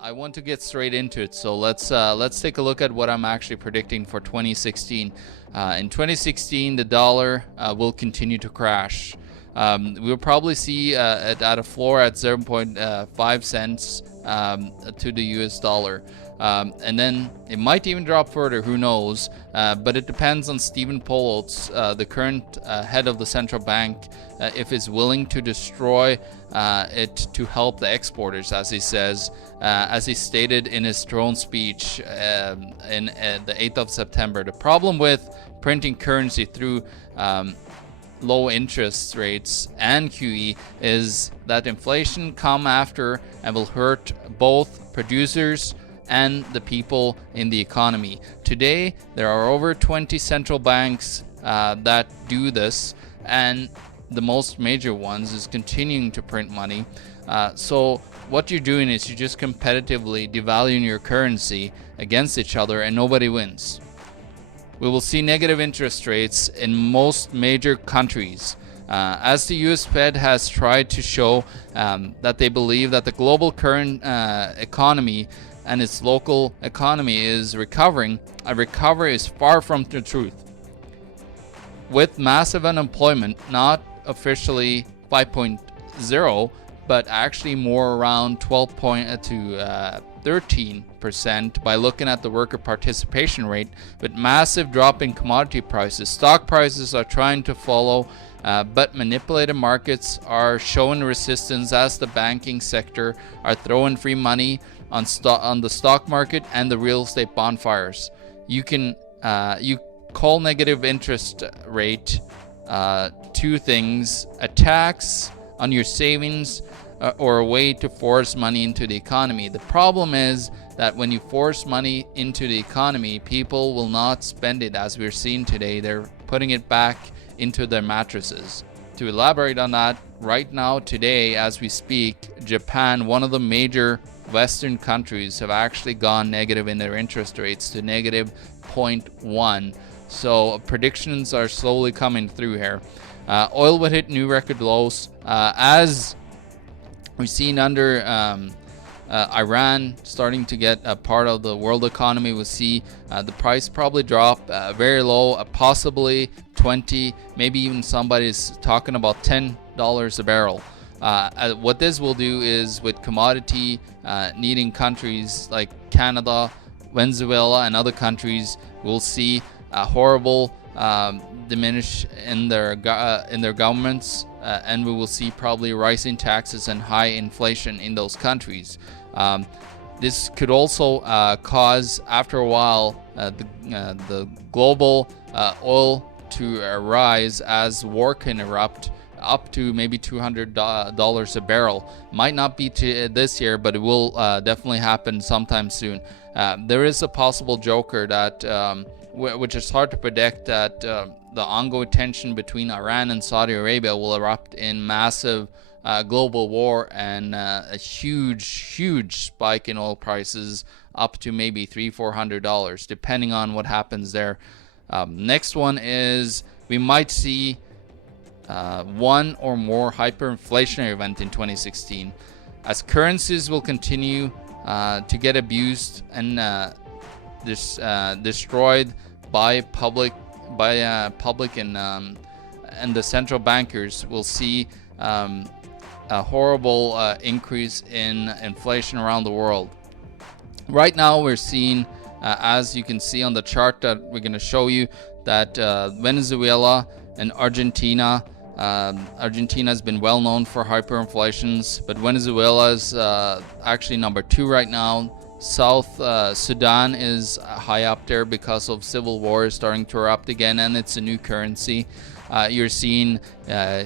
I want to get straight into it, so let's take a look at what I'm actually predicting for 2016. In 2016, the dollar will continue to crash. We'll probably see it at a floor at 0.5 cents to the US dollar. And then it might even drop further, who knows, but it depends on Stephen Poloz, the current head of the central bank, if he's willing to destroy it to help the exporters, as he says, as he stated in his throne speech in the 8th of September. The problem with printing currency through low interest rates and QE is that inflation come after and will hurt both producers and the people in the economy. Today, there are over 20 central banks that do this, and the most major ones is continuing to print money. So what you're doing is you're just competitively devaluing your currency against each other, and nobody wins. We will see negative interest rates in most major countries. As the US Fed has tried to show that they believe that the global current economy and its local economy is recovering, a recovery is far from the truth. With massive unemployment, not officially 5.0, but actually more around 12 to 13% by looking at the worker participation rate, with massive drop in commodity prices. Stock prices are trying to follow, but manipulated markets are showing resistance as the banking sector are throwing free money on the stock market and the real estate bonfires. You call negative interest rate two things: a tax on your savings or a way to force money into the economy. The problem is that when you force money into the economy, people will not spend it, as we're seeing today. They're putting it back into their mattresses. To elaborate on that, right now, today, as we speak, Japan, one of the major Western countries, have actually gone negative in their interest rates to negative 0.1. So predictions are slowly coming through here. Oil would hit new record lows as we've seen under Iran starting to get a part of the world economy. We'll see the price probably drop very low, possibly 20, maybe even somebody's talking about $10 a barrel. What this will do is, with commodity needing countries like Canada, Venezuela, and other countries, we'll see a horrible diminish in their governments, and we will see probably rising taxes and high inflation in those countries. This could also cause, after a while, the global oil to rise as war can erupt up to maybe $200 a barrel. Might not be to this year, but it will definitely happen sometime soon. There is a possible joker that which is hard to predict, that the ongoing tension between Iran and Saudi Arabia will erupt in massive global war and a huge spike in oil prices up to maybe $300-400, depending on what happens there. Next one is we might see one or more hyper-inflationary event in 2016, as currencies will continue to get abused and destroyed by public and the central bankers. Will see a horrible increase in inflation around the world. Right now we're seeing, as you can see on the chart that we're going to show you, that Venezuela and Argentina has been well known for hyperinflations, but Venezuela is actually number 2 right now. South Sudan is high up there because of civil war starting to erupt again, and it's a new currency. You're seeing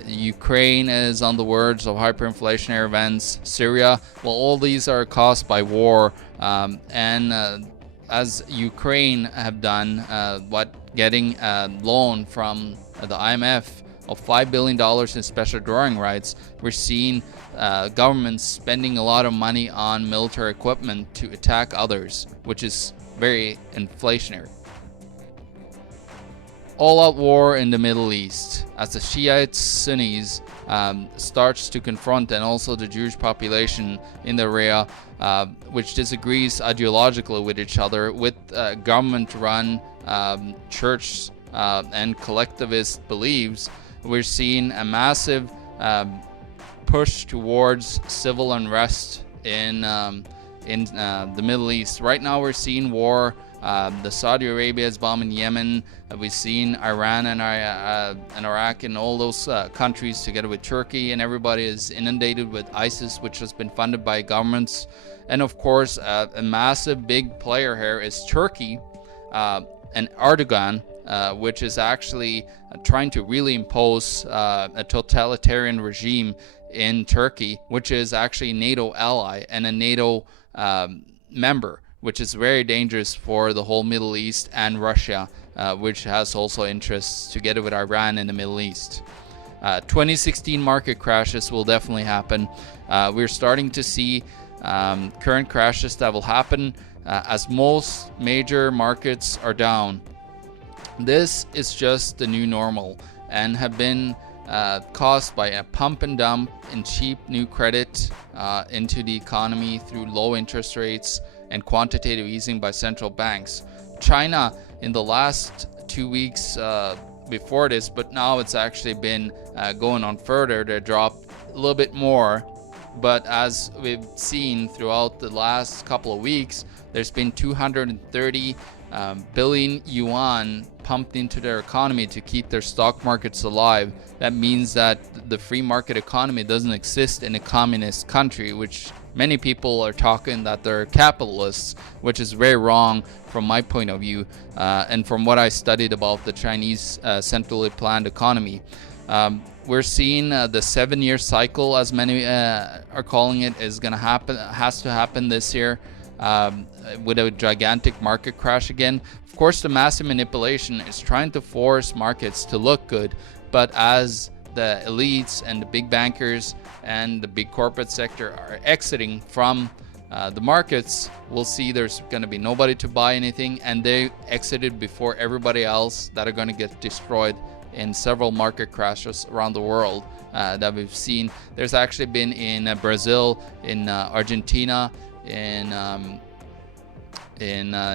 Ukraine is on the verge of hyperinflationary events. Syria, well, all these are caused by war, and as Ukraine have done, getting a loan from the IMF of $5 billion in special drawing rights, we're seeing governments spending a lot of money on military equipment to attack others, which is very inflationary. All-out war in the Middle East, as the Shiites, Sunnis, starts to confront, and also the Jewish population in the area, which disagrees ideologically with each other, with government-run church and collectivist beliefs, we're seeing a massive push towards civil unrest in the Middle East. Right now we're seeing war. The Saudi Arabia is bombing Yemen. We've seen Iran and Iraq and all those countries together with Turkey, and everybody is inundated with ISIS, which has been funded by governments. And of course, a massive big player here is Turkey and Erdogan, which is actually trying to really impose a totalitarian regime in Turkey, which is actually a NATO ally and a NATO member, which is very dangerous for the whole Middle East, and Russia, which has also interests together with Iran in the Middle East. 2016 market crashes will definitely happen. We're starting to see current crashes that will happen as most major markets are down. This is just the new normal, and have been caused by a pump and dump in cheap new credit into the economy through low interest rates and quantitative easing by central banks. China, in the last 2 weeks before this, but now it's actually been going on further to drop a little bit more. But as we've seen throughout the last couple of weeks, there's been 230 billion yuan pumped into their economy to keep their stock markets alive. That means that the free market economy doesn't exist in a communist country, which many people are talking that they're capitalists, which is very wrong from my point of view, and from what I studied about the Chinese centrally planned economy. We're seeing the 7-year cycle, as many are calling it, is going to happen, has to happen this year, with a gigantic market crash again. Of course, the massive manipulation is trying to force markets to look good, but as the elites and the big bankers and the big corporate sector are exiting from the markets, we'll see there's going to be nobody to buy anything, and they exited before everybody else that are going to get destroyed in several market crashes around the world that we've seen. There's actually been in Brazil, in Argentina, in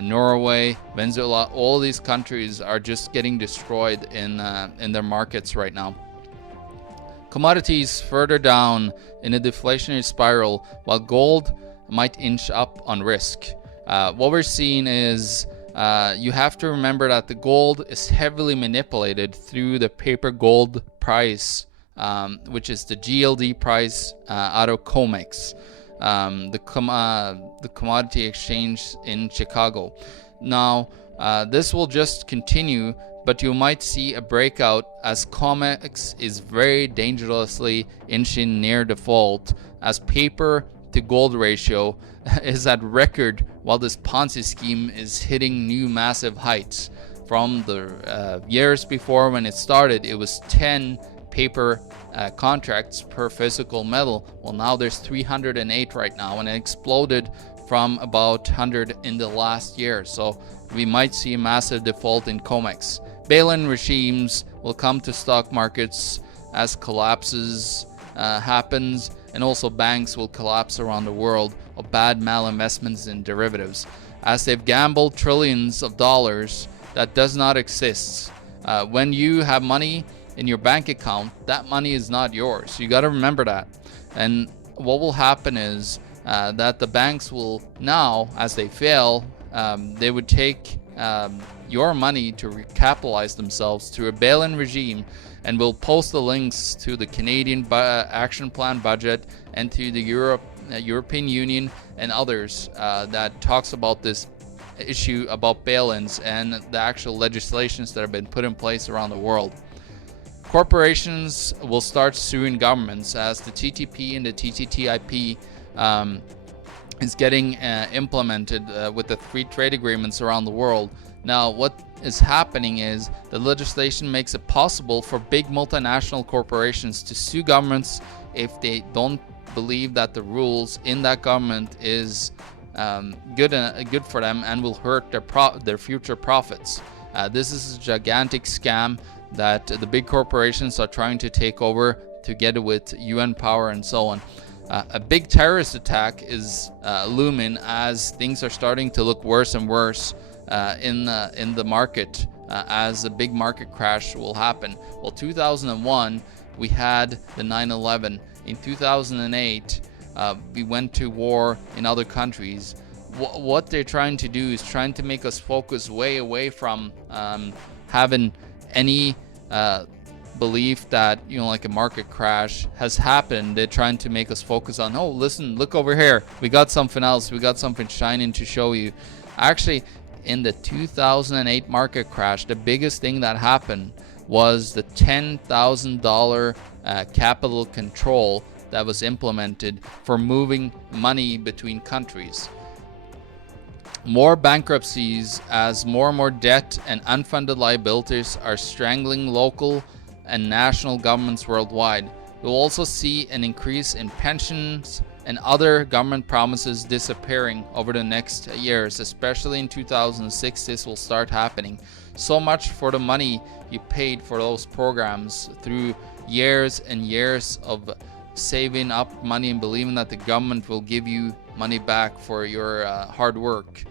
Norway, Venezuela. All these countries are just getting destroyed in their markets right now. Commodities further down in a deflationary spiral, while gold might inch up on risk. What we're seeing is you have to remember that the gold is heavily manipulated through the paper gold price, which is the GLD price out of COMEX, the commodity exchange in Chicago. Now, this will just continue, but you might see a breakout as COMEX is very dangerously inching near default, as paper to gold ratio is at record, while this Ponzi scheme is hitting new massive heights. From the years before when it started, it was 10 paper contracts per physical metal. Well, now there's 308 right now, and it exploded from about 100 in the last year. So we might see a massive default in COMEX. Bail-in regimes will come to stock markets as collapses happens, and also banks will collapse around the world of bad malinvestments in derivatives, as they've gambled trillions of dollars that does not exist. When you have money in your bank account, that money is not yours. You got to remember that. And what will happen is that the banks will now, as they fail, they would take your money to recapitalize themselves through a bail-in regime, and we'll post the links to the Canadian Action Plan budget and to the European Union and others that talks about this issue about bail-ins and the actual legislations that have been put in place around the world. Corporations will start suing governments, as the TTP and the TTTIP is getting implemented with the free trade agreements around the world. Now, what is happening is the legislation makes it possible for big multinational corporations to sue governments if they don't believe that the rules in that government is good for them and will hurt their future profits. This is a gigantic scam that the big corporations are trying to take over together with Yuan power and so on. A big terrorist attack is looming as things are starting to look worse and worse in the market, as a big market crash will happen. Well, 2001 we had the 9/11. In 2008 we went to war in other countries. What they're trying to do is trying to make us focus way away from having any belief that, you know, like a market crash has happened. They're trying to make us focus on, oh, listen, look over here, we got something else, we got something shining to show you. Actually, in the 2008 market crash, the biggest thing that happened was the $10,000 capital control that was implemented for moving money between countries. More bankruptcies as more and more debt and unfunded liabilities are strangling local and national governments worldwide. We'll also see an increase in pensions and other government promises disappearing over the next years, especially in 2006. This will start happening. So much for the money you paid for those programs through years and years of saving up money and believing that the government will give you money back for your hard work.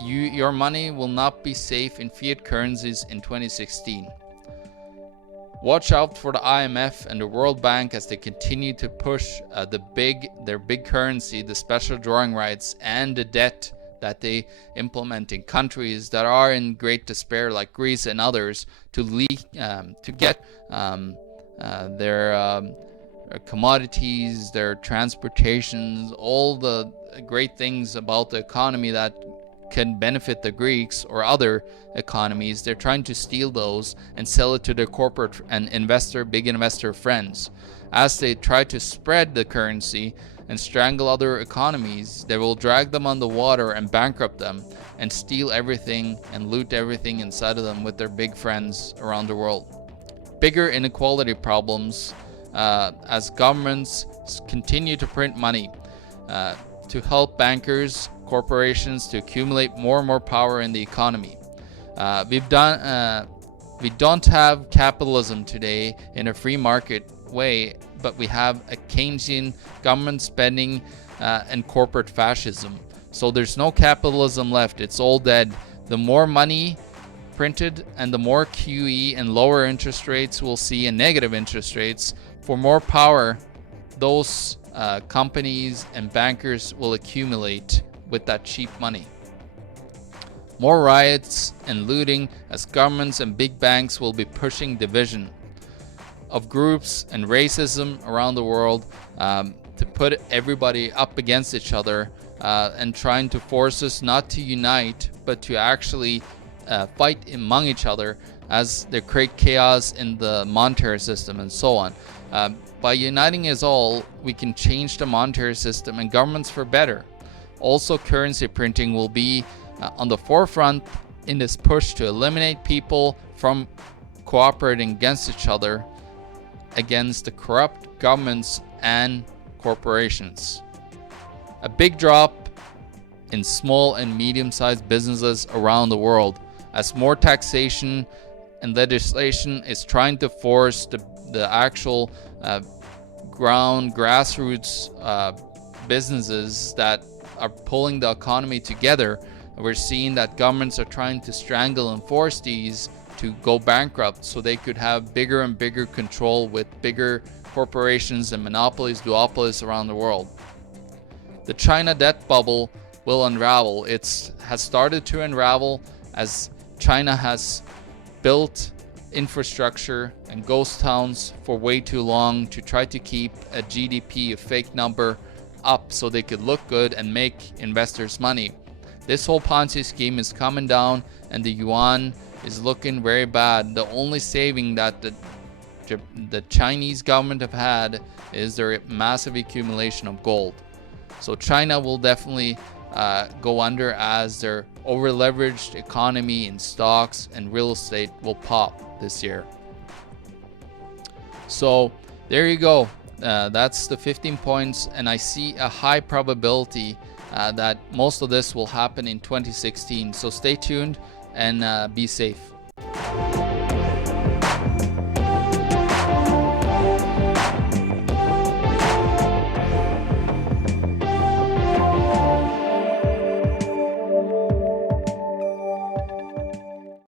Your money will not be safe in fiat currencies in 2016. Watch out for the IMF and the World Bank as they continue to push their big currency, the special drawing rights, and the debt that they implement in countries that are in great despair, like Greece and others, to get their commodities, their transportations, all the great things about the economy that can benefit the Greeks or other economies. They're trying to steal those and sell it to their corporate and big investor friends. As they try to spread the currency and strangle other economies, they will drag them on the water and bankrupt them and steal everything and loot everything inside of them with their big friends around the world. Bigger inequality problems as governments continue to print money to help bankers, corporations to accumulate more and more power in the economy. We don't have capitalism today in a free market way, but we have a Keynesian government spending and corporate fascism. So there's no capitalism left. It's all dead. The more money printed and the more QE and lower interest rates we'll see, and negative interest rates, for more power those companies and bankers will accumulate with that cheap money. More riots and looting as governments and big banks will be pushing division of groups and racism around the world to put everybody up against each other and trying to force us not to unite but to actually fight among each other as they create chaos in the monetary system and so on. By uniting us all, we can change the monetary system and governments for better. Also, currency printing will be on the forefront in this push to eliminate people from cooperating against each other, against the corrupt governments and corporations. A big drop in small and medium-sized businesses around the world as more taxation and legislation is trying to force the actual grassroots businesses that are pulling the economy together. We're seeing that governments are trying to strangle and force these to go bankrupt so they could have bigger and bigger control with bigger corporations and monopolies, duopolies around the world. The China debt bubble will unravel. It has started to unravel as China has built infrastructure and ghost towns for way too long to try to keep a GDP, a fake number, up so they could look good and make investors money. This whole Ponzi scheme is coming down and the yuan is looking very bad. The only saving that the Chinese government have had is their massive accumulation of gold. So China will definitely go under as their over-leveraged economy in stocks and real estate will pop this year. So there you go. That's the 15 points, and I see a high probability that most of this will happen in 2016. So stay tuned and be safe.